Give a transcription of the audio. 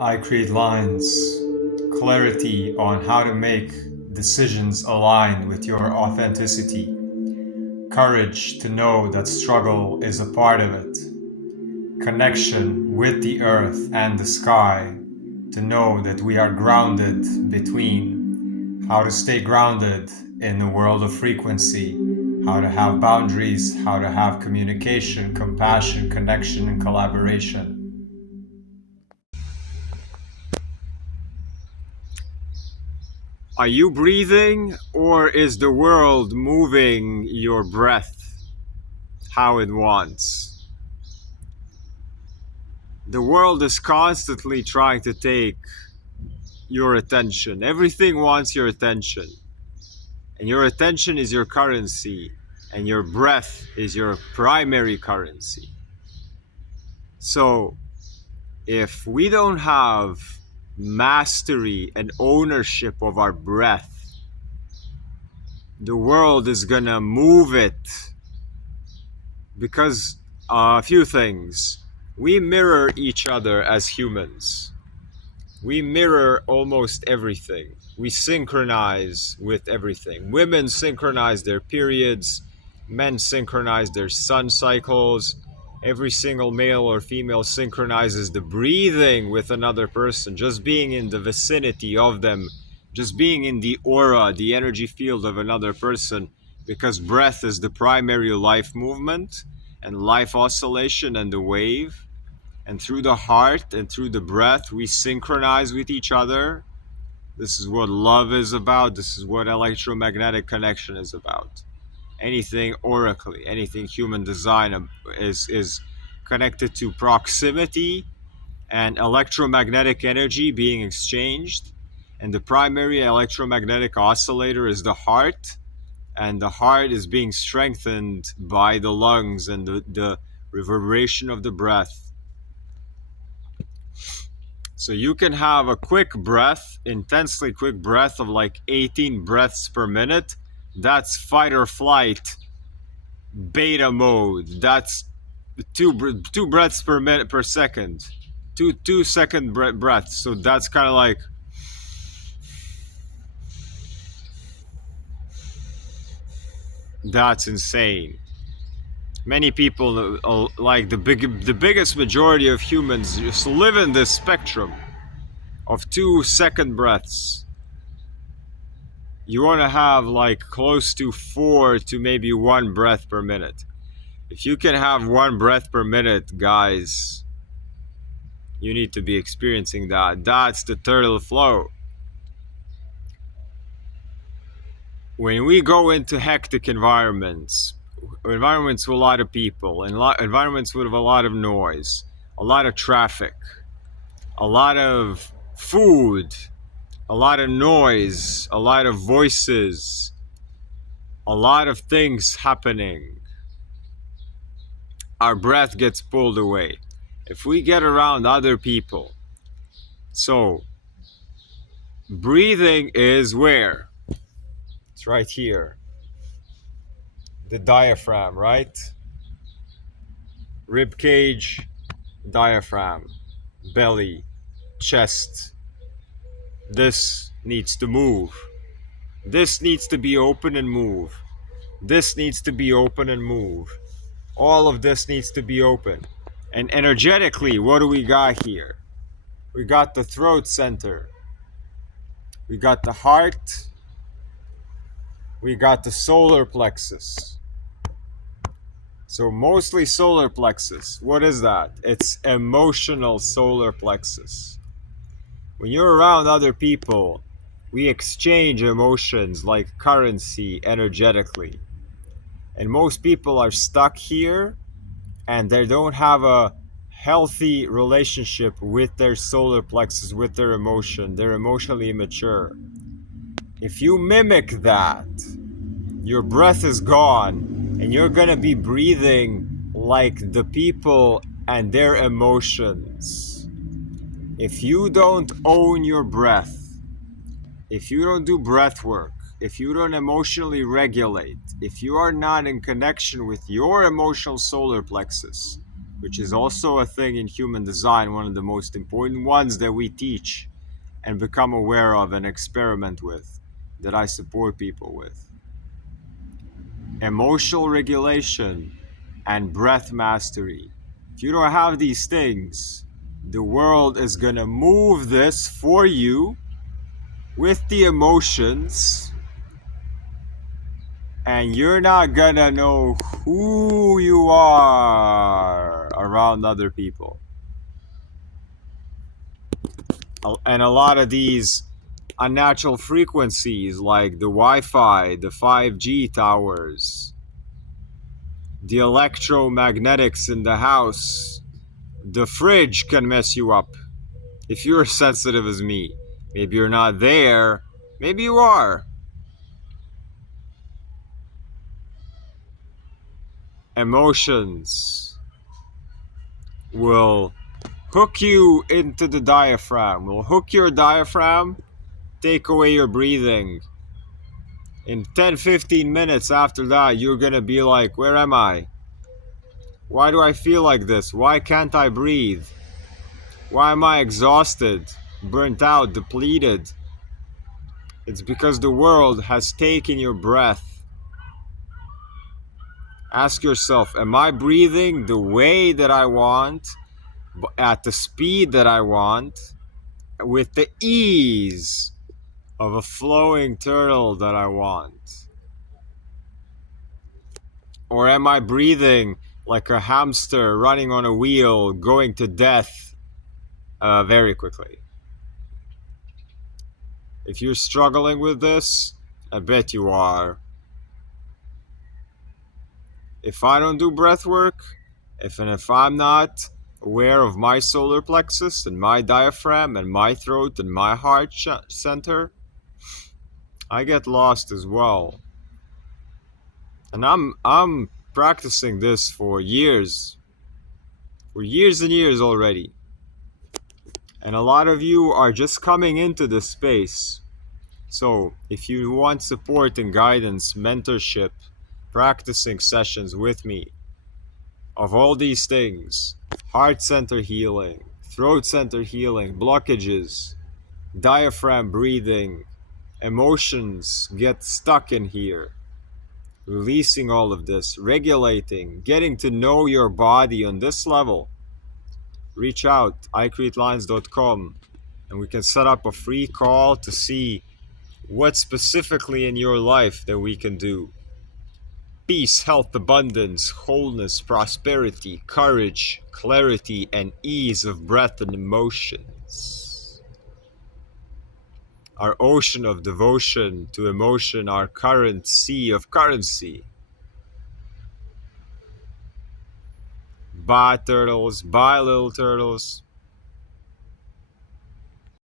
I create lines, clarity on how to make decisions aligned with your authenticity, courage to know that struggle is a part of it, connection with the earth and the sky, to know that we are grounded between, how to stay grounded in the world of frequency, how to have boundaries, how to have communication, compassion, connection, and collaboration. Are you breathing, or is the world moving your breath how it wants? The world is constantly trying to take your attention. Everything wants your attention. And your attention is your currency, and your breath is your primary currency. So, if we don't have mastery and ownership of our breath, the world is gonna move it because a few things. We mirror each other as humans. We mirror almost everything. We synchronize with everything. Women synchronize their periods, men synchronize their sun cycles. Every single male or female synchronizes the breathing with another person, just being in the vicinity of them, just being in the aura, the energy field of another person, because breath is the primary life movement and life oscillation and the wave. And through the heart and through the breath, we synchronize with each other. This is what love is about. This is what electromagnetic connection is about. Anything oracally, anything human design is connected to proximity and electromagnetic energy being exchanged. And the primary electromagnetic oscillator is the heart. And the heart is being strengthened by the lungs and the reverberation of the breath. So you can have a quick breath, intensely quick breath of like 18 breaths per minute. That's fight or flight beta mode. That's two breaths per minute per second. Two-second breaths. So that's kind of like that's insane. Many people, like the biggest majority of humans, just live in this spectrum of 2-second breaths. You want to have like close to 4 to maybe 1 breath per minute. If you can have 1 breath per minute, guys, you need to be experiencing that. That's the turtle flow. When we go into hectic environments with a lot of people, and environments with a lot of noise, a lot of traffic, a lot of food, a lot of noise, a lot of voices, a lot of things happening, our breath gets pulled away. If we get around other people, so breathing is where? It's right here. The diaphragm, right? Rib cage, diaphragm, belly, chest. This needs to move. This needs to be open and move. This needs to be open and move. All of this needs to be open. And energetically, what do we got here? We got the throat center. We got the heart. We got the solar plexus. So mostly solar plexus. What is that? It's emotional solar plexus. When you're around other people, we exchange emotions like currency energetically. And most people are stuck here and they don't have a healthy relationship with their solar plexus, with their emotion. They're emotionally immature. If you mimic that, your breath is gone and you're gonna be breathing like the people and their emotions. If you don't own your breath, if you don't do breath work, if you don't emotionally regulate, if you are not in connection with your emotional solar plexus, which is also a thing in human design, one of the most important ones that we teach and become aware of and experiment with, that I support people with. Emotional regulation and breath mastery. If you don't have these things, the world is gonna move this for you with the emotions, and you're not gonna know who you are around other people. And a lot of these unnatural frequencies, like the Wi-Fi, the 5G towers, the electromagnetics in the house, the fridge can mess you up if you're sensitive as me. Maybe you're not there, maybe you are. Emotions will hook you into the diaphragm, will hook your diaphragm, take away your breathing. In 10-15 minutes after that, you're gonna be like, where am I? Why do I feel like this? Why can't I breathe? Why am I exhausted, burnt out, depleted? It's because the world has taken your breath. Ask yourself, am I breathing the way that I want, at the speed that I want, with the ease of a flowing turtle that I want? Or am I breathing like a hamster running on a wheel, going to death very quickly? If you're struggling with this, I bet you are. If I don't do breath work, if I'm not aware of my solar plexus and my diaphragm and my throat and my heart center, I get lost as well. And I'm practicing this for years and years already. And a lot of you are just coming into this space. So if you want support and guidance, mentorship, practicing sessions with me of all these things, heart center healing, throat center healing, blockages, diaphragm breathing, emotions get stuck in here, releasing all of this, regulating, getting to know your body on this level, reach out, icreatelines.com, and we can set up a free call to see what specifically in your life that we can do. Peace, health, abundance, wholeness, prosperity, courage, clarity, and ease of breath and emotions. Our ocean of devotion to emotion, our current sea of currency. Bye, turtles. Bye, little turtles.